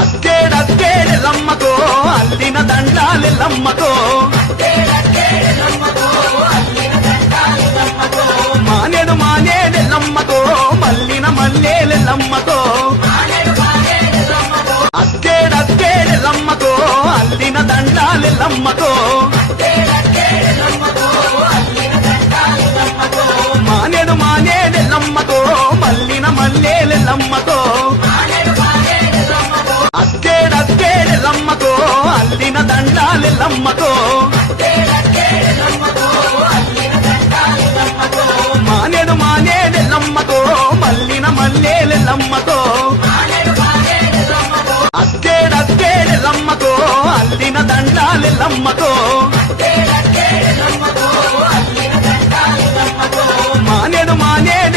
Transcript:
అక్కేడక్కేడెల్లమ్మకో అల్లిన దండాలెల్లమ్మకో మానేడు మానేడెల్లమ్మకో మల్లిన మల్లేలెల్లమ్మకో అక్కేడక్కేడెల్లమ్మకో అల్లిన దండాలెల్లమ్మకో మానేడు మానేడెల్లమ్మకో మల్లిన మల్లేలెల్లమ్మకో అక్కేడక్కేడెల్లమ్మకో అల్లిన దండాలెల్లమ్మకో మానేడు మానేడెల్లమ్మకో మల్లిన మల్లేలెల్లమ్మకో అక్కేడక్కేడెల్లమ్మకో అల్లిన దండాలెల్లమ్మకో మానేడు మానేడు